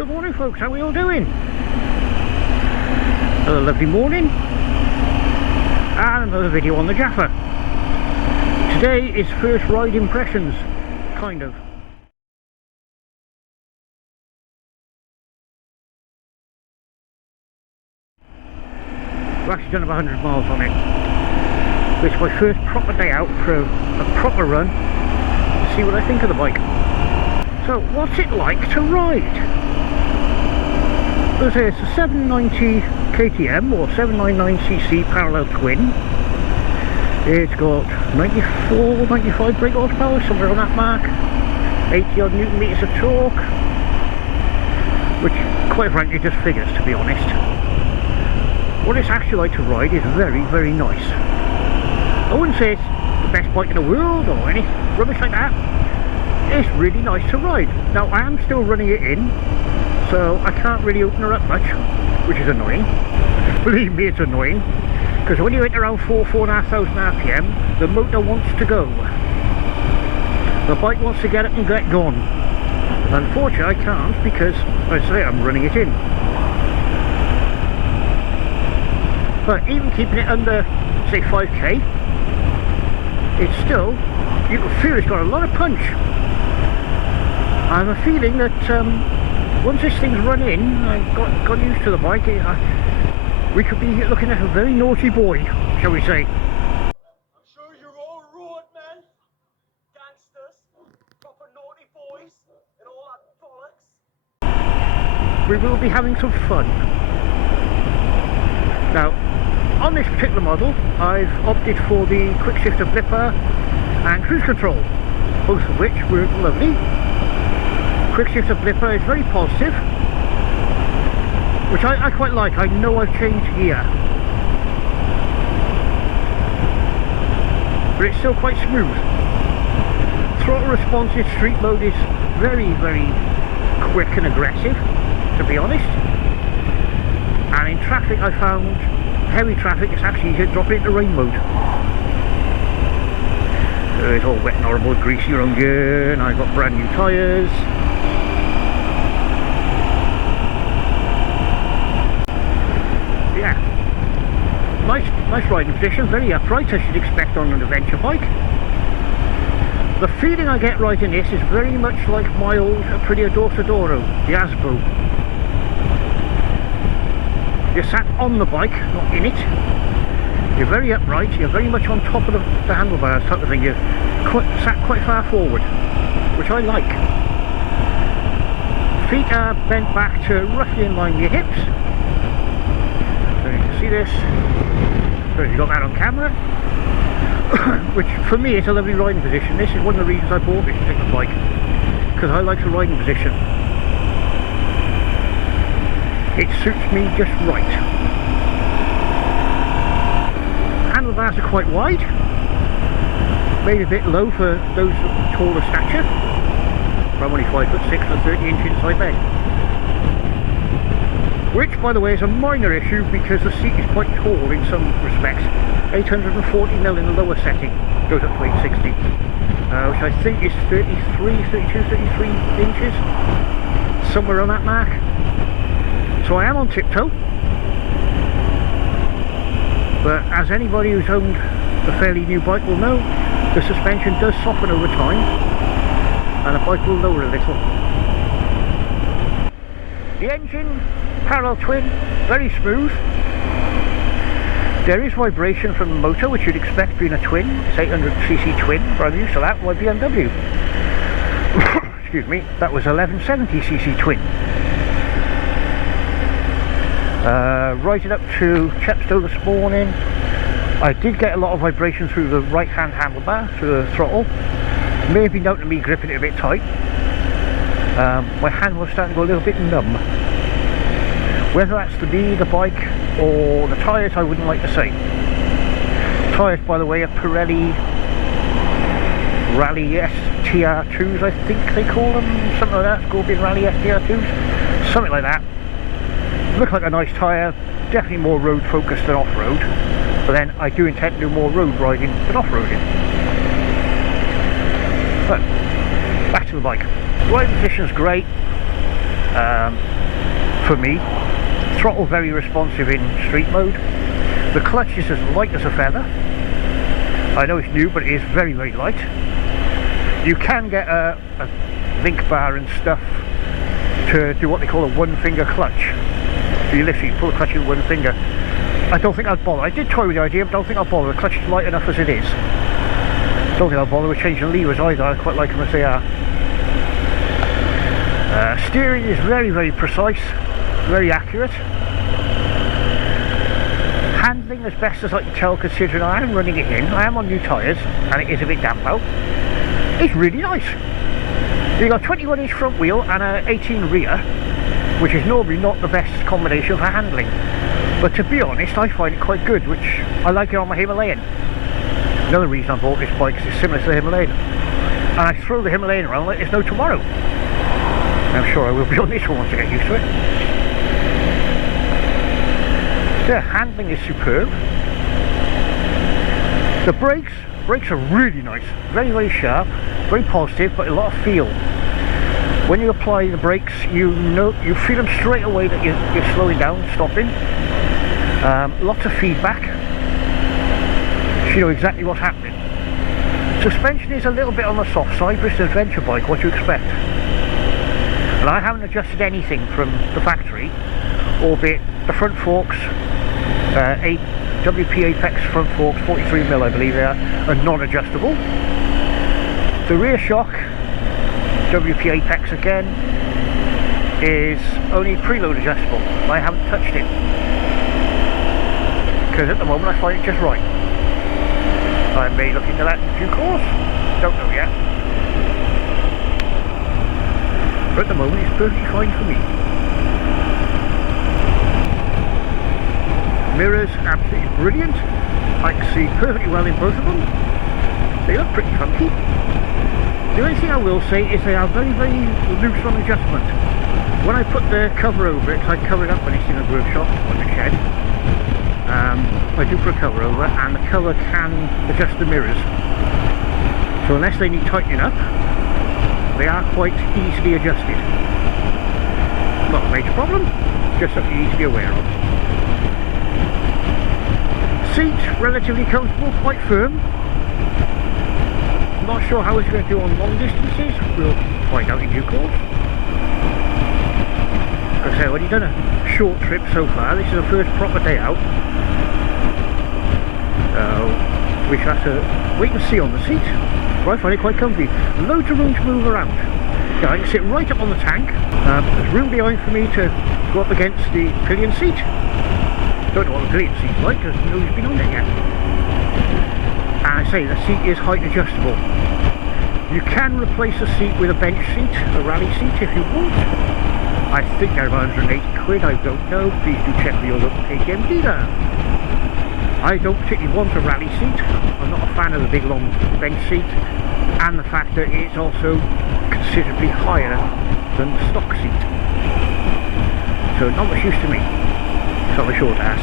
Good morning folks, how are we all doing? Another lovely morning and another video on the Jaffa. Today is first ride impressions, kind of. We've actually done about 100 miles on it. It's my first proper day out for a proper run to see what I think of the bike. So what's it like to ride? As I say, it's a 790 KTM or 799cc parallel twin. It's got 94, 95 brake horsepower, somewhere on that mark, 80 odd newton meters of torque, which quite frankly just figures, to be honest. What it's actually like to ride is very, very nice. I wouldn't say it's the best bike in the world or any rubbish like that. It's really nice to ride. Now I am still running it in, so I can't really open her up much, which is annoying. Believe me, it's annoying, because when you hit around 4,500 RPM, the motor wants to go. The bike wants to get up and get gone. Unfortunately, I can't because, as I say, I'm running it in. But even keeping it under, say, 5k, it's still, you can feel it's got a lot of punch. I have a feeling that once this thing's run in, I've got used to the bike, we could be looking at a very naughty boy, shall we say. I'm sure you're all roadmen, gangsters, proper naughty boys, and all that bollocks. We will be having some fun. Now, on this particular model, I've opted for the quick shifter blipper and cruise control, both of which were lovely. Quick shifter blipper is very positive, which I quite like. I know I've changed gear, but it's still quite smooth. Throttle response in street mode is very, very quick and aggressive, to be honest. And in traffic, I found heavy traffic, it's actually easier to drop it into rain mode. It's all wet and horrible, greasy around here, and I've got brand new tyres. Yeah, nice riding position, very upright as you'd expect on an adventure bike. The feeling I get riding this is very much like my old Aprilia Dorsodoro, the Asbo. You're sat on the bike, not in it. You're very upright, you're very much on top of the handlebars type of thing. You're sat quite far forward, which I like. Feet are bent back to roughly in line with your hips. So you can see this. So you've got that on camera. Which for me is a lovely riding position. This is one of the reasons I bought this particular bike, because I like the riding position. It suits me just right. Handlebars are quite wide, made a bit low for those of taller stature. I'm only 5'6" and 30 inch inside leg. Which, by the way, is a minor issue because the seat is quite tall in some respects. 840mm in the lower setting, goes up to 860, which I think is 33 inches, somewhere on that mark. So I am on tiptoe, but as anybody who's owned a fairly new bike will know, the suspension does soften over time and the bike will lower a little. The engine, parallel twin, very smooth. There is vibration from the motor, which you'd expect being a twin. It's 800cc twin, but I'm used to that, my BMW. Excuse me, that was 1170cc twin. Riding up to Chepstow this morning, I did get a lot of vibration through the right hand handlebar, through the throttle. Maybe down to me gripping it a bit tight. My hand was starting to go a little bit numb. Whether that's the me, the bike, or the tyres, I wouldn't like to say. Tyres, by the way, are Pirelli Rally STR2s, I think they call them, something like that. Scorpion Rally STR2s, something like that. Look like a nice tyre, definitely more road focused than off-road, but then I do intend to do more road riding than off-roading. But back to the bike. Riding position's great. for me. Throttle very responsive in street mode. The clutch is as light as a feather. I know it's new, but it is very, very light. You can get a link bar and stuff to do what they call a one-finger clutch. So you literally pull the clutch with one finger. I don't think I'd bother. I did toy with the idea, but don't think I'll bother. The clutch is light enough as it is. Don't think I'll bother with changing levers either. I quite like them as they are. Steering is very, very precise, very accurate. Handling as best as I can tell, considering I am running it in. I am on new tyres and it is a bit damp out. It's really nice. You've got a 21-inch front wheel and a 18 rear, which is normally not the best combination for handling. But to be honest, I find it quite good, which I like it on my Himalayan. Another reason I bought this bike is it's similar to the Himalayan. And I throw the Himalayan around like there's no tomorrow. I'm sure I will be on this one once I get used to it. Yeah, handling is superb. The brakes are really nice, very, very sharp, very positive, but a lot of feel. When you apply the brakes, you feel them straight away that you're slowing down, stopping. Lots of feedback, so you know exactly what's happening. Suspension is a little bit on the soft side, but it's an adventure bike, what you expect. And I haven't adjusted anything from the factory, albeit the front forks, WP Apex front forks, 43mm I believe they are non-adjustable. The rear shock, WP Apex again, is only preload adjustable. I haven't touched it, because at the moment I find it just right. I may look into that in due course, don't know yet. But at the moment it's perfectly fine for me. Mirrors, absolutely brilliant. I can see perfectly well in both of them. They look pretty funky. The only thing I will say is they are very, very loose on adjustment. When I put the cover over it, because I cover it up when it's in a workshop or the shed, I do put a cover over, and the cover can adjust the mirrors. So unless they need tightening up, they are quite easily adjusted. Not a major problem, just something you need to be aware of. Seat, relatively comfortable, quite firm. Not sure how it's going to do on long distances, we'll find out in due course. Like I say, I've already done a short trip so far, this is the first proper day out. We shall have to wait and see on the seat, but I find it quite comfy. Loads of room to move around. Yeah, I can sit right up on the tank. There's room behind for me to go up against the pillion seat. Don't know what the pillion seat's like because nobody's been on it yet. And I say the seat is height adjustable. You can replace the seat with a bench seat, a rally seat if you want. I think they're about 180 quid, I don't know. Please do check with your local KTM dealer. I don't particularly want a rally seat. I'm not a fan of the big long bench seat, and the fact that it's also considerably higher than the stock seat. So not much use to me. It's not a short ass.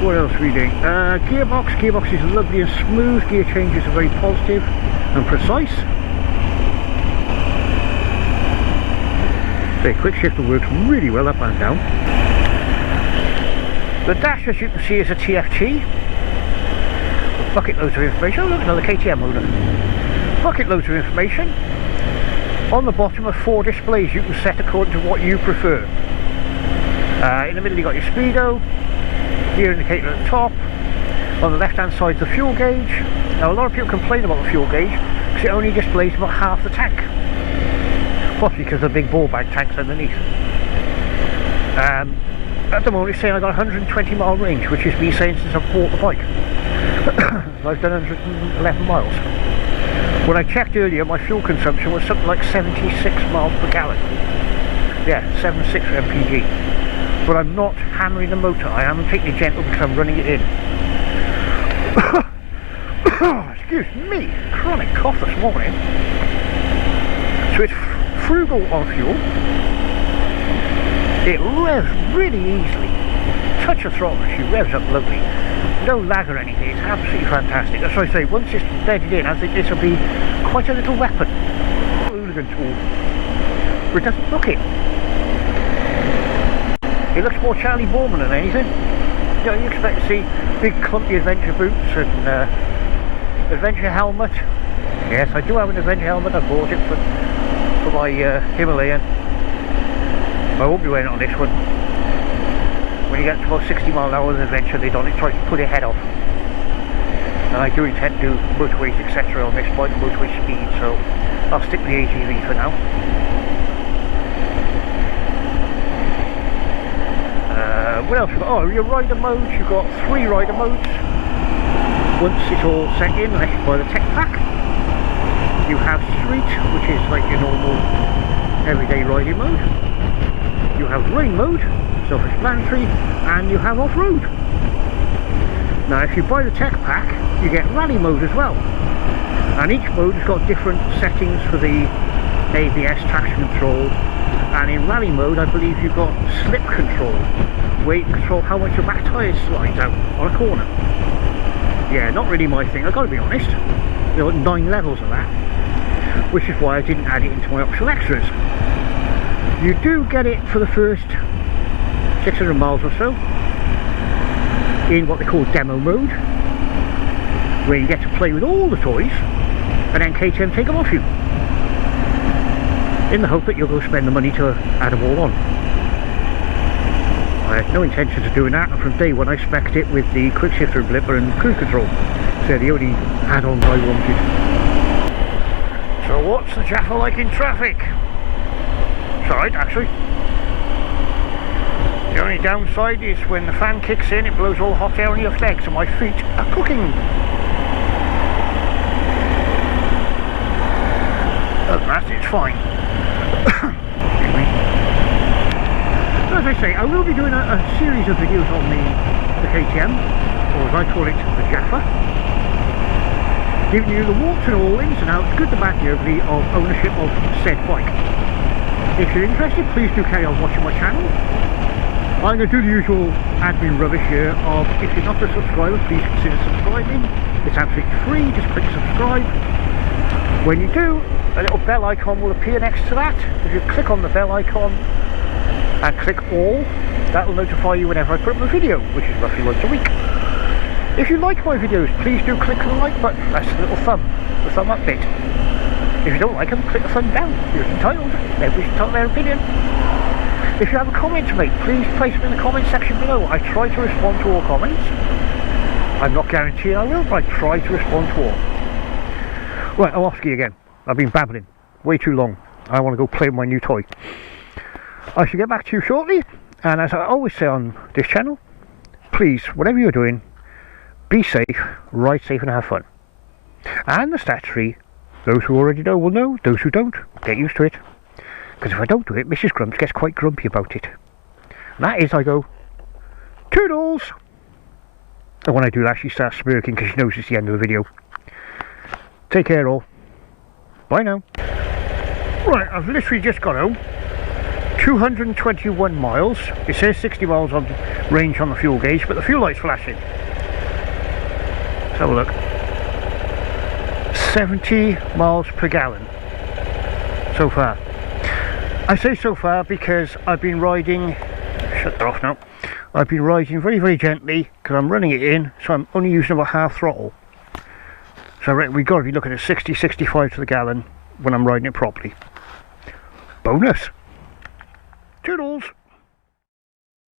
What else are we doing? Gearbox is lovely and smooth. Gear changes are very positive and precise. So quick shifter works really well up and down. The dash, as you can see, is a TFT. Bucket loads of information. Oh look, another KTM motor. Bucket loads of information. On the bottom are 4 displays you can set according to what you prefer. In the middle you got your speedo, gear indicator at the top. On the left hand side is the fuel gauge. Now a lot of people complain about the fuel gauge because it only displays about half the tank. Possibly because of the big ball bag tanks underneath. At the moment it's saying I got 120 mile range, which is me saying since I've bought the bike. I've done 111 miles. When I checked earlier, my fuel consumption was something like 76 miles per gallon. Yeah, 76 mpg. But I'm not hammering the motor, I am taking it gentle because I'm running it in. Excuse me, chronic cough this morning. So it's frugal on fuel. It revs really easily. Touch a throttle and she revs up lovely. No lag or anything, it's absolutely fantastic. That's why I say, once it's bedded in, I think this will be quite a little weapon. hooligan tool, but it doesn't look it. It looks more Charlie Borman than anything. You know, you expect to see big clumpy adventure boots and adventure helmet. Yes, I do have an adventure helmet. I bought it for my Himalayan. I won't be wearing it on this one. When you get to about 60 mile an hour in adventure, they don't try to pull your head off. And I do intend to do motorways, etc. on this bike, motorway speed, so I'll stick with the ATV for now. What else? Oh, your rider modes. You've got 3 rider modes. Once it's all set in, unless you buy the tech pack. You have street, which is like your normal everyday riding mode. You have rain mode, self-explanatory, and you have off-road. Now, if you buy the tech pack, you get rally mode as well. And each mode has got different settings for the ABS traction control. And in rally mode, I believe you've got slip control, where you can control how much your back tyre slides out on a corner. Yeah, not really my thing, I've got to be honest. There are 9 levels of that, which is why I didn't add it into my optional extras. You do get it for the first 600 miles or so, in what they call demo mode, where you get to play with all the toys, and then KTM take them off you, in the hope that you'll go spend the money to add them all on. I had no intentions of doing that, and from day one I spec'd it with the quick shifter blipper and cruise control. So they're the only add-ons I wanted. So what's the Jaffa like in traffic? It's alright, actually. The only downside is when the fan kicks in, it blows all the hot air on your legs and my feet are cooking. Other than that, it's fine. Excuse me. As I say, I will be doing a series of videos on the KTM, or as I call it, the Jaffa, giving you the warts and all, ins and outs, good, the bad, the ugly of ownership of said bike. If you're interested, please do carry on watching my channel. I'm going to do the usual admin rubbish here of, if you're not a subscriber, please consider subscribing. It's absolutely free, just click subscribe. When you do, a little bell icon will appear next to that. If you click on the bell icon and click all, that will notify you whenever I put up a video, which is roughly once a week. If you like my videos, please do click the like button. That's the little thumb, the thumb up bit. If you don't like them, click the thumb down. You're entitled. Everybody's entitled to their opinion. If you have a comment to make, please place them in the comment section below. I try to respond to all comments. I'm not guaranteeing I will, but I try to respond to all. Right, I'm off ski again. I've been babbling way too long. I want to go play with my new toy. I shall get back to you shortly, and as I always say on this channel, please, whatever you're doing, be safe, ride safe and have fun. And the statutory, those who already know will know, those who don't, get used to it. Because if I don't do it, Mrs. Grumps gets quite grumpy about it. And that is, I go, toodles! And when I do that, she starts smirking because she knows it's the end of the video. Take care all. Bye now. Right, I've literally just got home. 221 miles. It says 60 miles on range on the fuel gauge, but the fuel light's flashing. Let's have a look. 70 miles per gallon so far. I say so far because I've been riding, shut that off now, I've been riding very, very gently because I'm running it in, so I'm only using about half throttle. So I reckon we've got to be looking at 60, 65 to the gallon when I'm riding it properly. Bonus! Toodles!